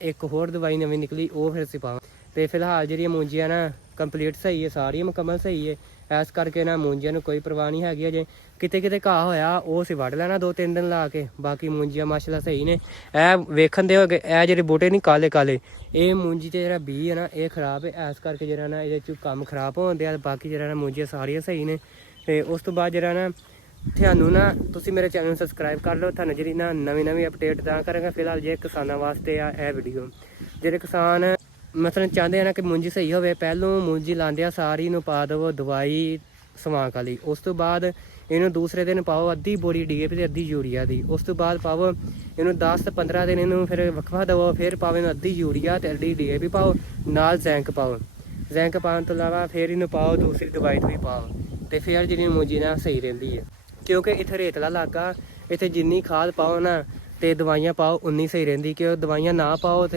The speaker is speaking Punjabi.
ਇੱਕ ਹੋਰ ਦਵਾਈ ਨਵੀਂ ਨਿਕਲੀ ਉਹ ਫਿਰ ਅਸੀਂ ਪਾਵਾਂ। ਤੇ ਫਿਲਹਾਲ ਜਿਹੜੀਆਂ ਮੂੰਜੀਆਂ ਨਾ ਕੰਪਲੀਟ ਸਹੀ ਹੈ, ਸਾਰੀਆਂ ਮੁਕੰਮਲ ਸਹੀ ਹੈ। ਇਸ ਕਰਕੇ ਨਾ ਮੂੰਜੀਆਂ ਨੂੰ ਕੋਈ ਪਰਵਾਹ ਨਹੀਂ ਹੈਗੀ ਅਜੇ। ਕਿਤੇ ਕਿਤੇ ਘਾਹ ਹੋਇਆ ਉਹ ਅਸੀਂ ਵੱਢ ਲੈਣਾ 2-3 ਦਿਨ ਲਾ ਕੇ। ਬਾਕੀ ਮੂੰਜੀਆਂ ਮਾਸ਼ਾਅੱਲਾ ਸਹੀ ਨੇ। ਇਹ ਵੇਖਣ ਦੇ ਹੋ ਗਏ, ਇਹ ਜਿਹੜੇ ਬੂਟੇ ਨਹੀਂ ਕਾਲੇ ਕਾਲੇ, ਇਹ ਮੂੰਜੀ 'ਤੇ ਜਿਹੜਾ ਬੀਜ ਹੈ ਨਾ ਇਹ ਖਰਾਬ ਹੈ। ਇਸ ਕਰਕੇ ਜਿਹੜਾ ਨਾ ਇਹਦੇ 'ਚ ਕੰਮ ਖਰਾਬ ਹੋਣ ਦਿਆ। ਬਾਕੀ ਜਿਹੜਾ ਨਾ ਮੂੰਜੀਆਂ ਸਾਰੀਆਂ ਸਹੀ ਨੇ। ਤੇ ਉਸ ਤੋਂ ਬਾਅਦ ਜਿਹੜਾ ਨਾ ਤੁਹਾਨੂੰ ਨਾ ਤੁਸੀਂ ਮੇਰੇ ਚੈਨਲ ਨੂੰ ਸਬਸਕ੍ਰਾਈਬ ਕਰ ਲਓ। ਤੁਹਾਨੂੰ ਜਿਹੜੀ ਨਾ ਨਵੀਂ ਅਪਡੇਟ ਤਾਂ ਕਰਾਂਗਾ। ਫਿਲਹਾਲ ਜੇ ਕਿਸਾਨਾਂ ਵਾਸਤੇ ਆ ਇਹ ਵੀਡੀਓ। ਜਿਹੜੇ ਕਿਸਾਨ ਮਤਲਬ ਚਾਹੁੰਦੇ ਆ ਨਾ ਕਿ ਮੂੰਜੀ ਸਹੀ ਹੋਵੇ, ਪਹਿਲੋਂ ਮੂੰਜੀ ਲਾਉਂਦਿਆਂ ਸਾਰੀ ਨੂੰ ਪਾ ਦੇਵੋ ਦਵਾਈ ਸਵਾਂਕ ਵਾਲੀ। ਉਸ ਤੋਂ ਬਾਅਦ ਇਹਨੂੰ ਦੂਸਰੇ ਦਿਨ ਪਾਓ ਅੱਧੀ ਬੋਰੀ DAP ਤੇ ਅੱਧੀ ਯੂਰੀਆ ਦੀ। ਉਸ ਤੋਂ ਬਾਅਦ ਪਾਓ ਇਹਨੂੰ 10-15 ਦਿਨ ਇਹਨੂੰ ਫਿਰ ਵਕਫਾ ਦੇਵੋ। ਫਿਰ ਪਾਓ ਇਹਨੂੰ ਅੱਧੀ ਯੂਰੀਆ ਤੇ ਅੱਧੀ DAP ਪਾਓ, ਨਾਲ ਜ਼ੈਂਕ ਪਾਓ। ਜ਼ੈਂਕ ਪਾਉਣ ਤੋਂ ਇਲਾਵਾ ਫਿਰ ਇਹਨੂੰ ਪਾਓ ਦੂਸਰੀ ਦਵਾਈ ਵੀ ਪਾਓ। ਤੇ ਫਿਰ ਜਿਹੜੀ ਮੂੰਜੀ ਨਾ ਸਹੀ ਰਹਿੰਦੀ ਹੈ। ਕਿਉਂਕਿ ਇੱਥੇ ਰੇਤਲਾ ਇਲਾਕਾ, ਇੱਥੇ ਜਿੰਨੀ ਖਾਦ ਪਾਓ ਨਾ ਤੇ ਦਵਾਈਆਂ ਪਾਓ ਉਨੀ ਸਹੀ ਰਹਿੰਦੀ। ਕਿ ਦਵਾਈਆਂ ਨਾ ਪਾਓ ਤੇ